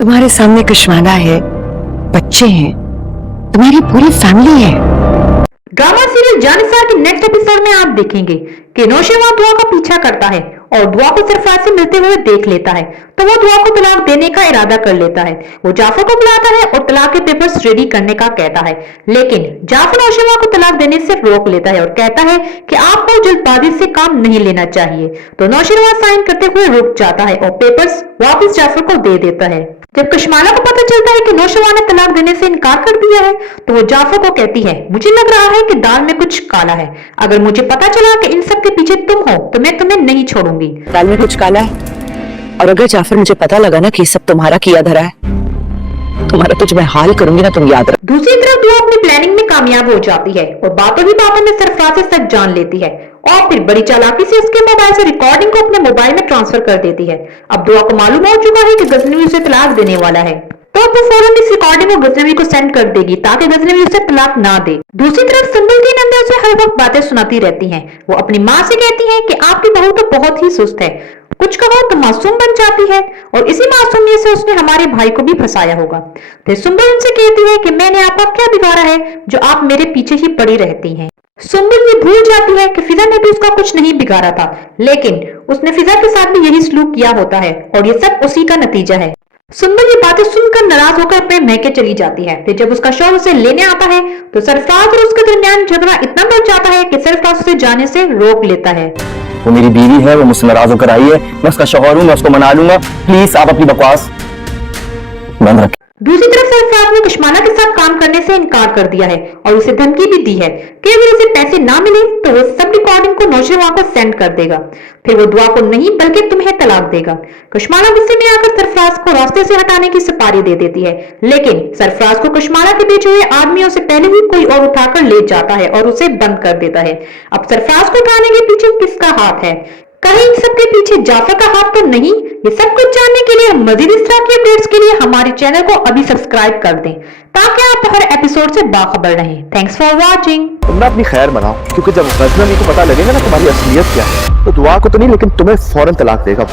तुम्हारे सामने कश्माना है, बच्चे हैं, तुम्हारी पूरी फैमिली है। ड्रामा सीरियल जानिसार के नेक्स्ट एपिसोड में आप देखेंगे कि नौशेवा दुआ का पीछा करता है और दुआ को सरफराज से मिलते हुए देख लेता है तो वो दुआ को तलाक देने का इरादा कर लेता है। वो जाफर को बुलाता है और तलाक के पेपर्स रेडी करने का कहता है, लेकिन जाफर नौशेवा को तलाक देने से रोक लेता है और कहता है कि आपको जल्दबाजी से काम नहीं लेना चाहिए। तो नौशेवा साइन करते हुए रुक जाता है और पेपर्स वापस जाफर को दे देता है। जब कश्माना को पता चलता है कि नौशेवा ने तलाक देने से इनकार कर दिया है तो वो जाफर को कहती है, मुझे लग रहा है कि दाल में कुछ काला है। अगर मुझे पता चला कि इन सब के पीछे तुम हो तो मैं तुम्हें नहीं छोड़ूंगी। दाल में कुछ काला है, और अगर जाफर मुझे पता लगा ना कि सब तुम्हारा किया धरा है, तुम्हारा तो जो मैं हाल करूंगी ना, तुम याद रख। दूसरी तरफ दुआ अपनी प्लानिंग में कामयाब हो जाती है और बातों ही बातों में सरफराज से सच जान लेती है और फिर बड़ी चालाकी से उसके मोबाइल से रिकॉर्डिंग को अपने मोबाइल में ट्रांसफर कर देती है। अब दुआ को मालूम हो चुका है कि गजनवी उसे तलाक देने वाला है, तो वो फौरन इस रिकॉर्डिंग को गजनवी को सेंड कर देगी ताकि गजनवी उसे तलाक ना दे। दूसरी तरफ सुंबल की नंदे उसे हर वक्त बातें सुनाती रहती हैं। वो अपनी माँ से कहती है कि आपकी बहू तो बहुत ही सुस्त है, कुछ कहो तो मासूम बन जाती है और इसी मासूमियत से उसने हमारे भाई को भी फंसाया होगा। फिर सुंबल उनसे कहती है कि मैंने आपका क्या बिगाड़ा है जो आप मेरे पीछे ही पड़ी रहती हैं। सुंबल ये भूल जाती है कि फिजा ने भी उसका कुछ नहीं बिगाड़ा था, लेकिन उसने फिजा के साथ भी यही सलूक किया होता है और ये सब उसी का नतीजा है। सुंबल ये बातें सुनकर नाराज होकर अपने मैके चली जाती है। फिर जब उसका शौहर उसे लेने आता है तो सरफराज और उसके दरमियान झगड़ा इतना बढ़ जाता है कि सरफराज उसे जाने से रोक लेता है। वो मेरी बीवी है, वो मुझसे नाराज होकर आई है, मैं उसका शौहर हूँ, मैं उसको मना लूंगा। प्लीज आप अपनी बकवास बंद रखें। दूसरी तरफ सरफराज ने कश्माना के साथ काम करने से इनकार कर दिया है और उसे धमकी भी दी है कि अगर उसे पैसे ना मिले तो वो सब रिकॉर्डिंग को नौशेवा को सेंड कर देगा। फिर वो दुआ को नहीं बल्कि तुम्हें तलाक देगा। कश्माना गुस्से में आकर सरफराज को रास्ते से हटाने की सुपारी दे देती है, लेकिन सरफराज को कश्माना के भेजे हुए आदमियों से पहले ही कोई और उठाकर ले जाता है और उसे बंद कर देता है। अब सरफराज को उठाने के पीछे किसका हाथ है? कहीं इन सबके पीछे जाफर का हाथ तो नहीं? ये सब कुछ जानने के लिए मजीद इस तरह के अपडेट्स के लिए हमारे चैनल को अभी सब्सक्राइब कर दें ताकि आप हर एपिसोड से बाखबर रहें। Thanks for watching. तुम ना अपनी खैर बनाओ, क्योंकि जब गजनवी को पता लगेगा ना तुम्हारी असलियत क्या है तो दुआ को तो नहीं लेकिन तुम्हें फौरन तलाक देगा।